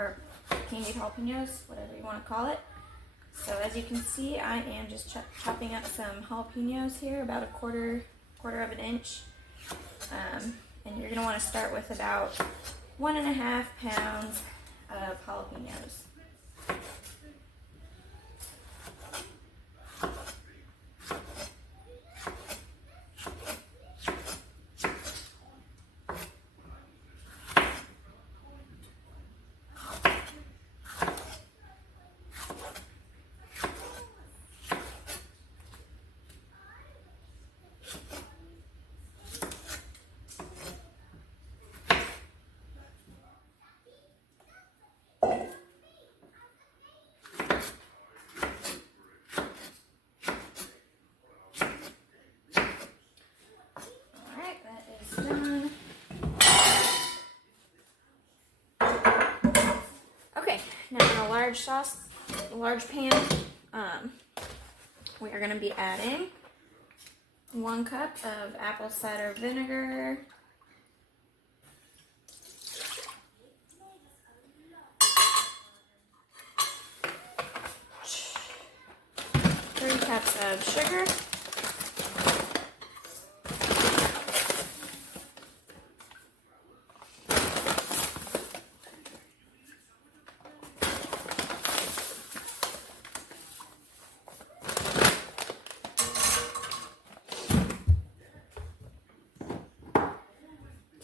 or candied jalapeños, whatever you want to call it. So as you can see, I am just chopping up some jalapeños here, about a quarter of an inch. And you're going to want to start with about 1.5 pounds of jalapeños. Now in a large pan, we are going to be adding 1 cup of apple cider vinegar, 3 cups of sugar,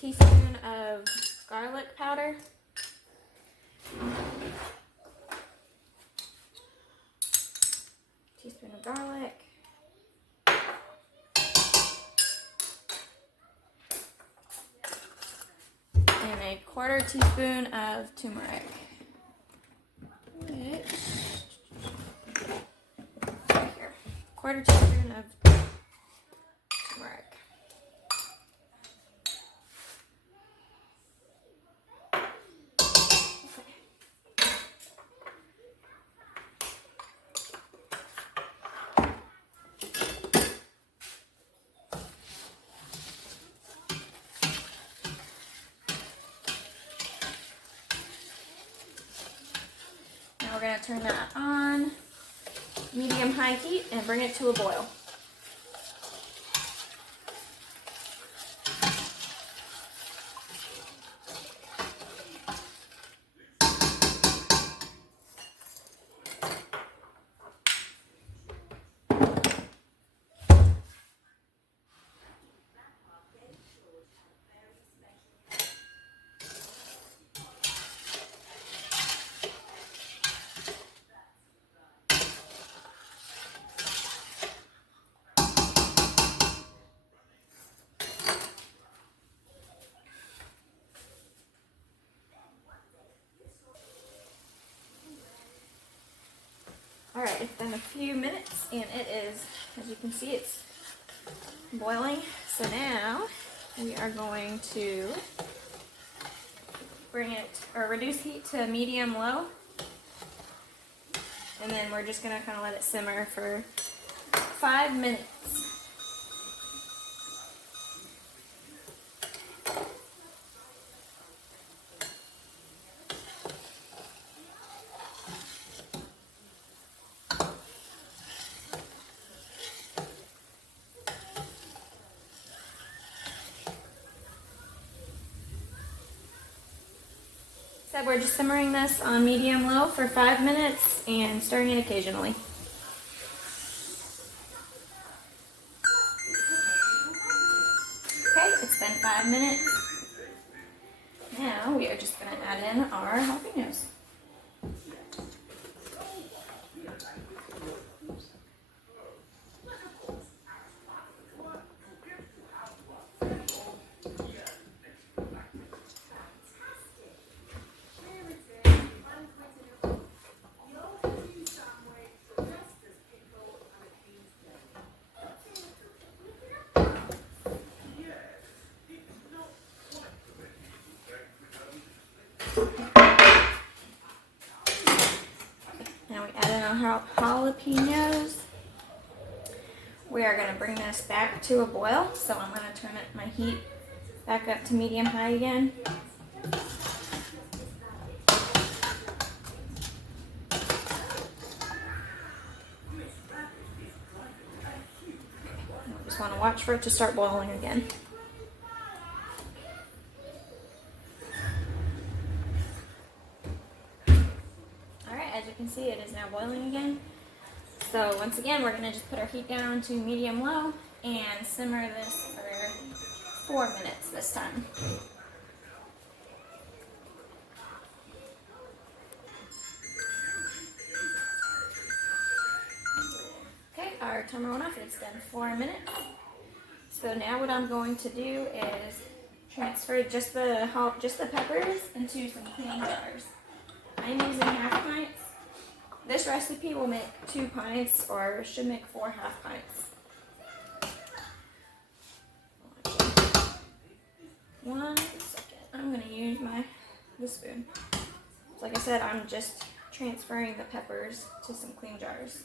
teaspoon of garlic powder, teaspoon of garlic, and a 1/4 teaspoon of turmeric. Right here. 1/4 teaspoon of turmeric. We're going to turn that on medium-high heat and bring it to a boil. Alright, it's been a few minutes and it is, as you can see, it's boiling. So now we are going to bring it, or reduce heat to medium-low. And then we're just going to kind of let it simmer for 5 minutes. So we're just simmering this on medium-low for 5 minutes and stirring it occasionally. Okay, it's been 5 minutes. Now we are just going to add in our jalapeños. Now we add in our jalapeños. We are going to bring this back to a boil, so I'm going to turn my heat back up to medium-high again. just want to watch for it to start boiling again. Alright, as you can see, it is now boiling again. So once again, we're going to just put our heat down to medium-low and simmer this for 4 minutes this time. Okay, our timer went off. It's been 4 minutes. So now what I'm going to do is transfer just the peppers into some clean jars. I'm using half pints. This recipe will make 2 pints, or should make 4 half pints. 1 second. I'm going to use the spoon. So like I said, I'm just transferring the peppers to some clean jars.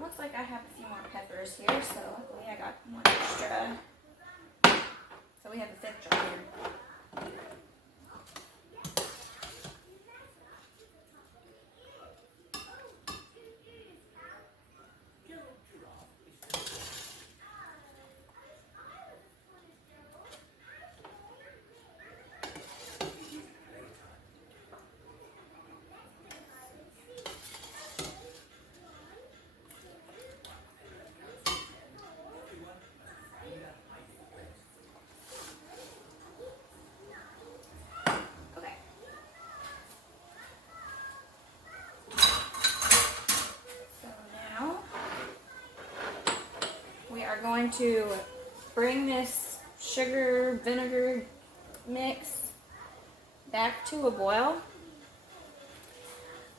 Looks like I have a few more peppers here, so luckily I got 1 extra. So we have a 5th jar here. Are going to bring this sugar vinegar mix back to a boil,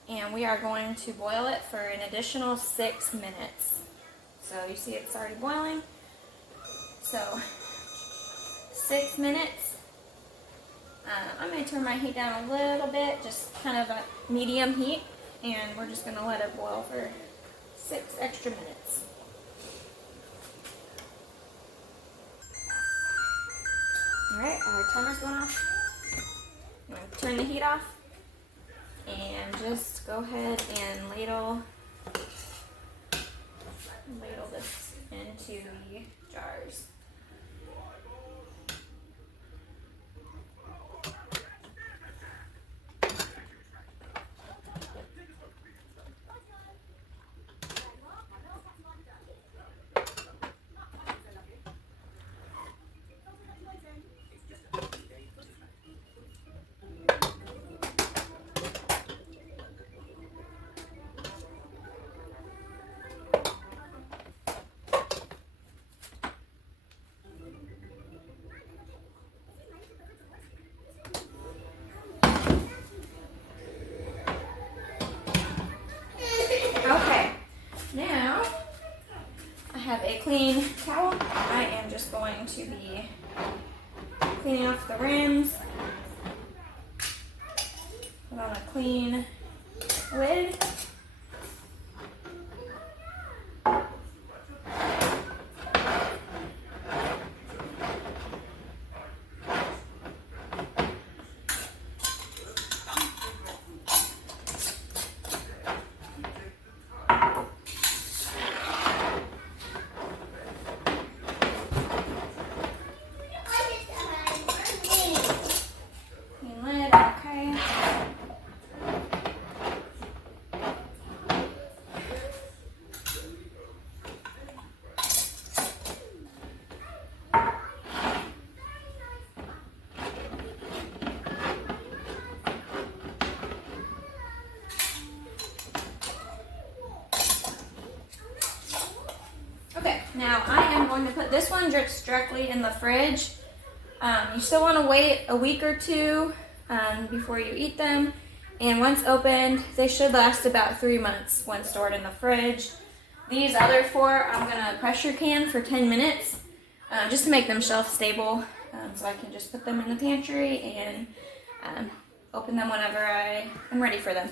and we are going to boil it for an additional 6 minutes. So you see it's already boiling. So 6 minutes. I'm going to turn my heat down a little bit, just kind of a medium heat, and we're just going to let it boil for 6 extra minutes. Alright, our timer's going off. I'm going to turn the heat off and just go ahead and ladle this into the jars. Now, I have a clean towel. I am just going to be cleaning off the rims. Put on a clean lid. Now I am going to put this one just directly in the fridge. You still want to wait a week or two before you eat them. And once opened, they should last about 3 months when stored in the fridge. These other 4, I'm going to pressure can for 10 minutes just to make them shelf stable. So I can just put them in the pantry and open them whenever I am ready for them.